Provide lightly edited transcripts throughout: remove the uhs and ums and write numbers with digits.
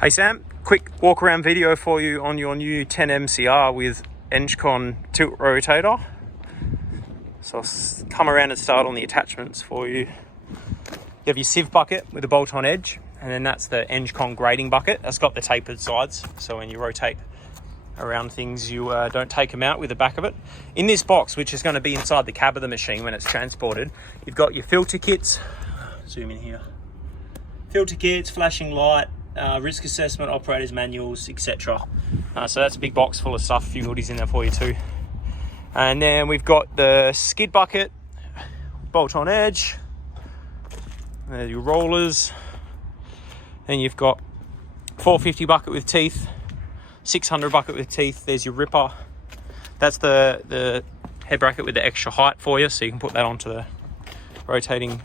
Hey Sam, quick walk around video for you on your new 10 MCR with engcon tilt rotator. So I'll come around and start on the attachments for you. You have your sieve bucket with a bolt-on edge, and then that's the engcon grading bucket. That's got the tapered sides, so when you rotate around things you don't take them out with the back of it. In this box, which is going to be inside the cab of the machine when it's transported, you've got your filter kits. Zoom in here. Filter kits, flashing light, risk assessment, operators manuals, etc. So that's a big box full of stuff, a few goodies in there for you too. And then we've got the skid bucket, bolt-on edge, there's your rollers, then you've got 450 bucket with teeth, 600 bucket with teeth, there's your ripper. That's the head bracket with the extra height for you, so you can put that onto the rotating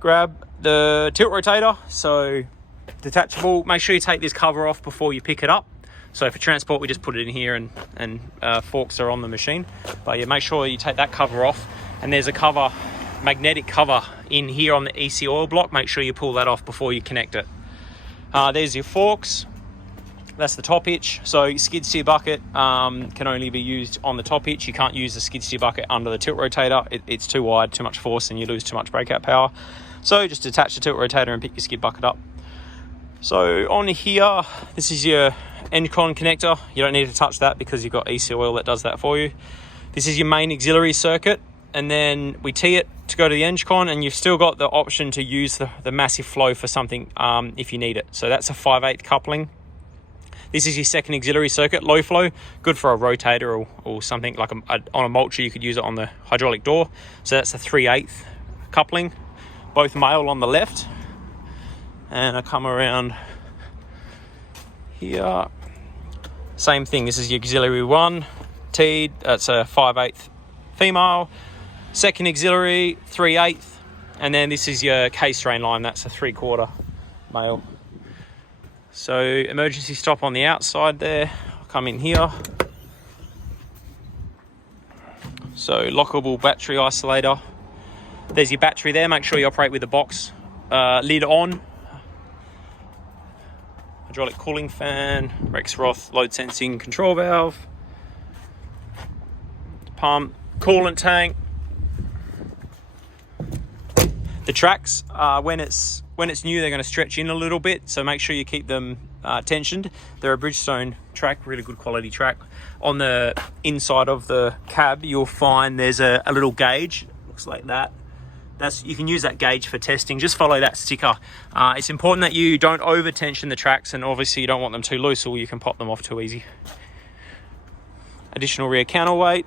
grab. The tilt rotator, so detachable. Make sure you take this cover off before you pick it up. So for transport, we just put it in here and forks are on the machine. But yeah, make sure you take that cover off. And there's a cover, magnetic cover in here on the EC oil block. Make sure you pull that off before you connect it. There's your forks. That's the top hitch. So your skid steer bucket can only be used on the top hitch. You can't use the skid steer bucket under the tilt rotator. It's too wide, too much force, and you lose too much breakout power. So just attach the tilt rotator and pick your skid bucket up. So on here, this is your engcon connector. You don't need to touch that because you've got EC oil that does that for you. This is your main auxiliary circuit, and then we tee it to go to the engcon, and you've still got the option to use the massive flow for something if you need it. So that's a 5/8 coupling. This is your second auxiliary circuit, low flow, good for a rotator or something like on a mulcher. You could use it on the hydraulic door. So that's a 3/8 coupling, both male on the left. And I come around here, same thing. This is your auxiliary one, teed, that's a 5/8 female. Second auxiliary, 3/8. And then this is your case drain line, that's a 3/4 male. So emergency stop on the outside there. I'll come in here. So lockable battery isolator. There's your battery there. Make sure you operate with the box lid on. Hydraulic cooling fan, Rexroth load sensing control valve, pump, coolant tank. The tracks, when it's new, they're going to stretch in a little bit, so make sure you keep them tensioned. They're a Bridgestone track, really good quality track. On the inside of the cab, you'll find there's a little gauge, looks like that. You can use that gauge for testing. Just follow that sticker. It's important that you don't over tension the tracks, and obviously you don't want them too loose or you can pop them off too easy. Additional rear counterweight.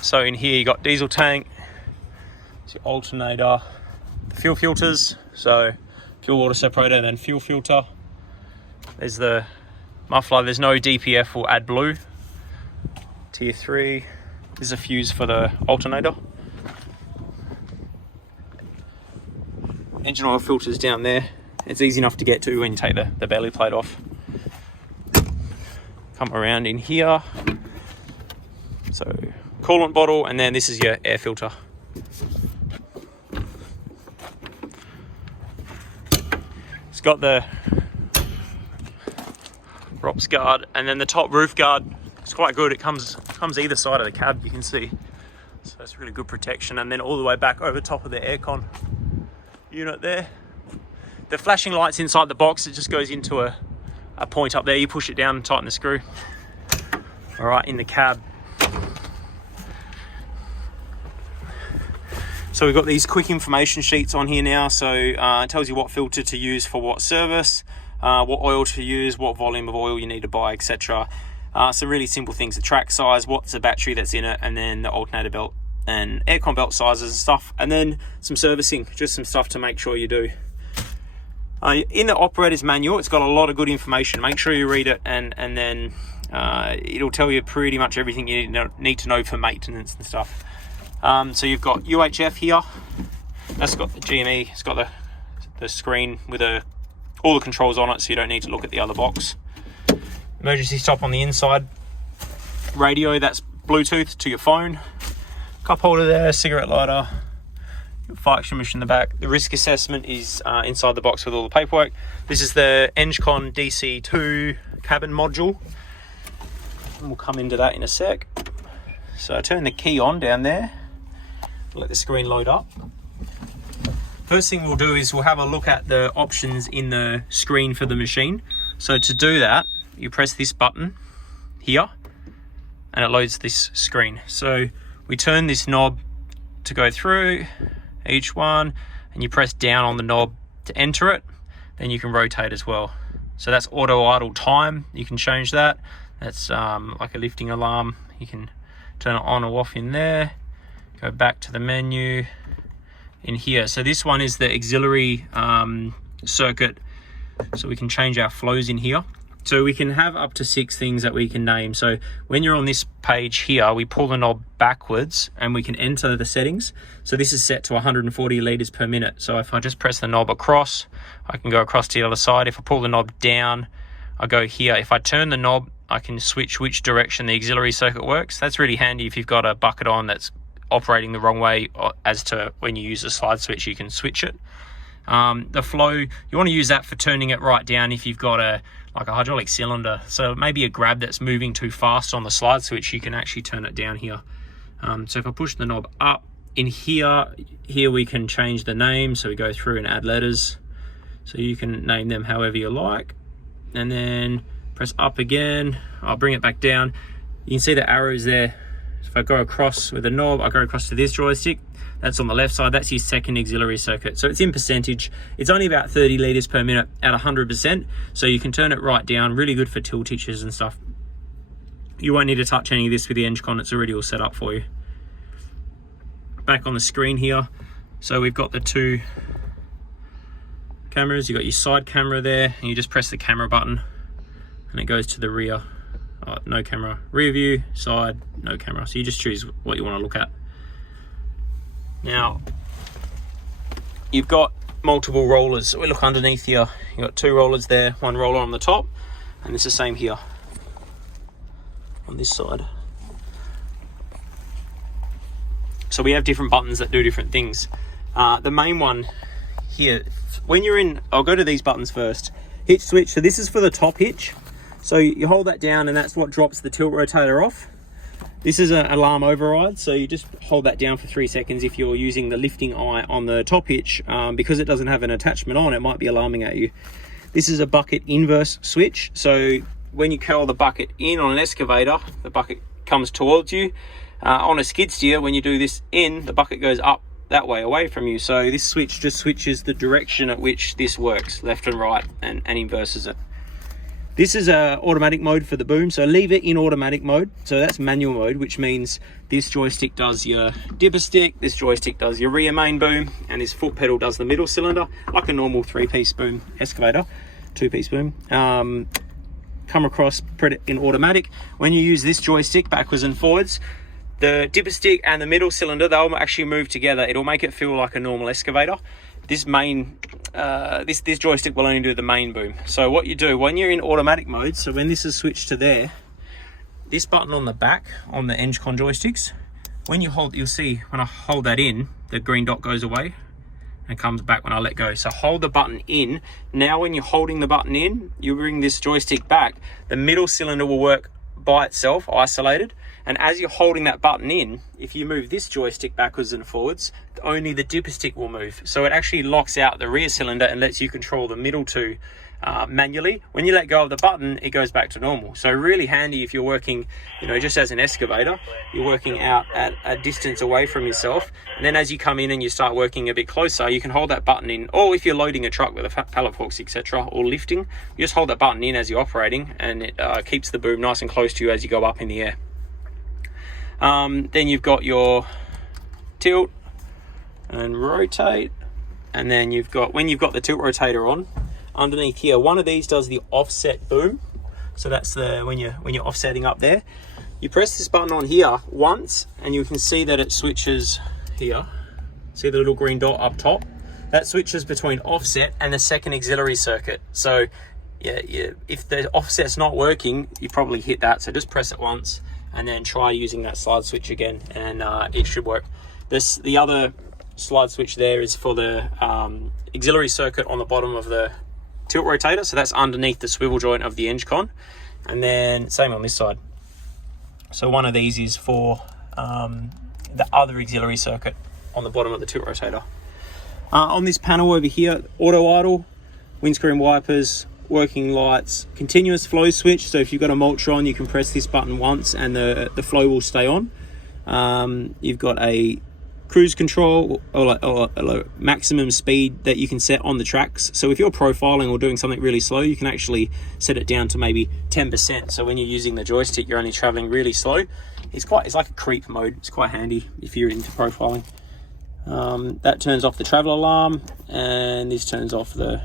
So in here you got diesel tank, it's your alternator, the fuel filters, so fuel water separator and then fuel filter. There's the muffler, there's no DPF or AdBlue. Tier 3. There's a fuse for the alternator. Engine oil filters down there. It's easy enough to get to when you take the belly plate off. Come around in here. So coolant bottle, and then this is your air filter. It's got the ROPS guard, and then the top roof guard. It's quite good. It comes either side of the cab, you can see. So it's really good protection. And then all the way back over top of the aircon unit there. The flashing lights inside the box, it just goes into a point up there. You push it down and tighten the screw. All right, in the cab. So we've got these quick information sheets on here now. So it tells you what filter to use for what service, what oil to use, what volume of oil you need to buy, etc. So really simple things, the track size, what's the battery that's in it, and then the alternator belt and aircon belt sizes and stuff, and then some servicing, just some stuff to make sure you do. In the operator's manual, it's got a lot of good information. Make sure you read it, and then it'll tell you pretty much everything you need to know for maintenance and stuff. So you've got UHF here, that's got the GME, it's got the screen with all the controls on it, so you don't need to look at the other box. Emergency stop on the inside. Radio, that's Bluetooth to your phone. Cup holder there, cigarette lighter, fire extinguisher in the back. The risk assessment is inside the box with all the paperwork. This is the engcon DC2 cabin module. And we'll come into that in a sec. So I turn the key on down there. Let the screen load up. First thing we'll do is we'll have a look at the options in the screen for the machine. So to do that, you press this button here and it loads this screen. So we turn this knob to go through each one, and you press down on the knob to enter it. Then you can rotate as well. So that's auto idle time. You can change that. That's like a lifting alarm. You can turn it on or off in there. Go back to the menu in here. So this one is the auxiliary circuit. So we can change our flows in here. So we can have up to 6 things that we can name. So when you're on this page here, we pull the knob backwards and we can enter the settings. So this is set to 140 liters per minute. So if I just press the knob across, I can go across to the other side. If I pull the knob down, I go here. If I turn the knob, I can switch which direction the auxiliary circuit works. That's really handy if you've got a bucket on that's operating the wrong way as to when you use the slide switch, you can switch it. The flow, you want to use that for turning it right down if you've got like a hydraulic cylinder. So maybe a grab that's moving too fast on the slide switch, you can actually turn it down here. So if I push the knob up in here we can change the name. So we go through and add letters. So you can name them however you like. And then press up again. I'll bring it back down. You can see the arrows there. If I go across with the knob, I go across to this joystick. That's on the left side. That's your second auxiliary circuit. So it's in percentage. It's only about 30 liters per minute at 100%. So you can turn it right down. Really good for till titches and stuff. You won't need to touch any of this with the engcon. It's already all set up for you. Back on the screen here. So we've got the 2 cameras. You've got your side camera there. And you just press the camera button. And it goes to the rear. No camera. Rear view, side, no camera. So you just choose what you want to look at. Now, you've got multiple rollers. So we look underneath here. You've got 2 rollers there, 1 roller on the top, and it's the same here on this side. So we have different buttons that do different things. The main one here, when you're in, I'll go to these buttons first. Hitch switch, so this is for the top hitch. So you hold that down and that's what drops the tilt rotator off. This is an alarm override, so you just hold that down for 3 seconds if you're using the lifting eye on the top hitch. Because it doesn't have an attachment on, it might be alarming at you. This is a bucket inverse switch, so when you curl the bucket in on an excavator, the bucket comes towards you. On a skid steer, when you do this in, the bucket goes up that way away from you. So this switch just switches the direction at which this works, left and right, and inverses it. This is a automatic mode for the boom, so leave it in automatic mode. So that's manual mode, which means this joystick does your dipper stick, this joystick does your rear main boom, and this foot pedal does the middle cylinder, like a normal 3-piece boom excavator, 2-piece boom. Come across, put it in automatic. When you use this joystick backwards and forwards, the dipper stick and the middle cylinder, they'll actually move together. It'll make it feel like a normal excavator. This main, this joystick will only do the main boom. So what you do when you're in automatic mode, so when this is switched to there, this button on the back on the engcon joysticks, when you hold, you'll see when I hold that in, the green dot goes away and comes back when I let go. So hold the button in. Now when you're holding the button in, you bring this joystick back, the middle cylinder will work by itself, isolated. And as you're holding that button in, if you move this joystick backwards and forwards, only the dipper stick will move. So it actually locks out the rear cylinder and lets you control the middle 2 manually. When you let go of the button, it goes back to normal. So really handy if you're working, just as an excavator, you're working out at a distance away from yourself. And then as you come in and you start working a bit closer, you can hold that button in. Or if you're loading a truck with a pallet forks, etc., or lifting, you just hold that button in as you're operating, and it keeps the boom nice and close to you as you go up in the air. Then you've got your tilt and rotate, and then when you've got the tilt rotator on, underneath here, one of these does the offset boom. So that's when you're offsetting up there. You press this button on here once, and you can see that it switches here. See the little green dot up top? That switches between offset and the second auxiliary circuit. So yeah, if the offset's not working, you probably hit that. So just press it once and then try using that slide switch again, and it should work. The other slide switch there is for the auxiliary circuit on the bottom of the tilt rotator. So that's underneath the swivel joint of the engcon. And then same on this side. So one of these is for the other auxiliary circuit on the bottom of the tilt rotator. On this panel over here, auto idle, windscreen wipers, working lights, continuous flow switch. So if you've got a mulch on, you can press this button once and the flow will stay on. You've got a cruise control or maximum speed that you can set on the tracks. So if you're profiling or doing something really slow, you can actually set it down to maybe 10%. So when you're using the joystick, you're only traveling really slow. It's like a creep mode. It's quite handy if you're into profiling. That turns off the travel alarm, and this turns off the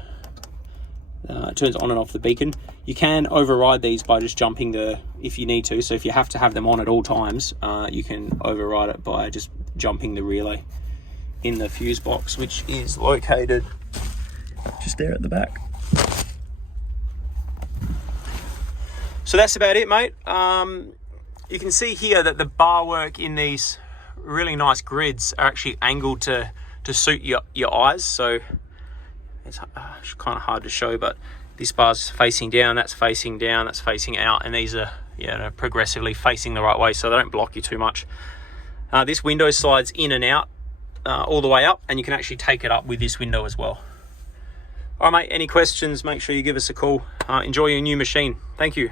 turns on and off the beacon. You can override these by just jumping if you need to. So if you have to have them on at all times, you can override it by just jumping the relay in the fuse box, which is located just there at the back. So that's about it, mate. You can see here that the bar work in these really nice grids are actually angled to suit your eyes. So it's kind of hard to show, but this bar's facing down, that's facing down, that's facing out, and these are progressively facing the right way so they don't block you too much. This window slides in and out all the way up, and you can actually take it up with this window as well. All right, mate, any questions, make sure you give us a call. Enjoy your new machine. Thank you.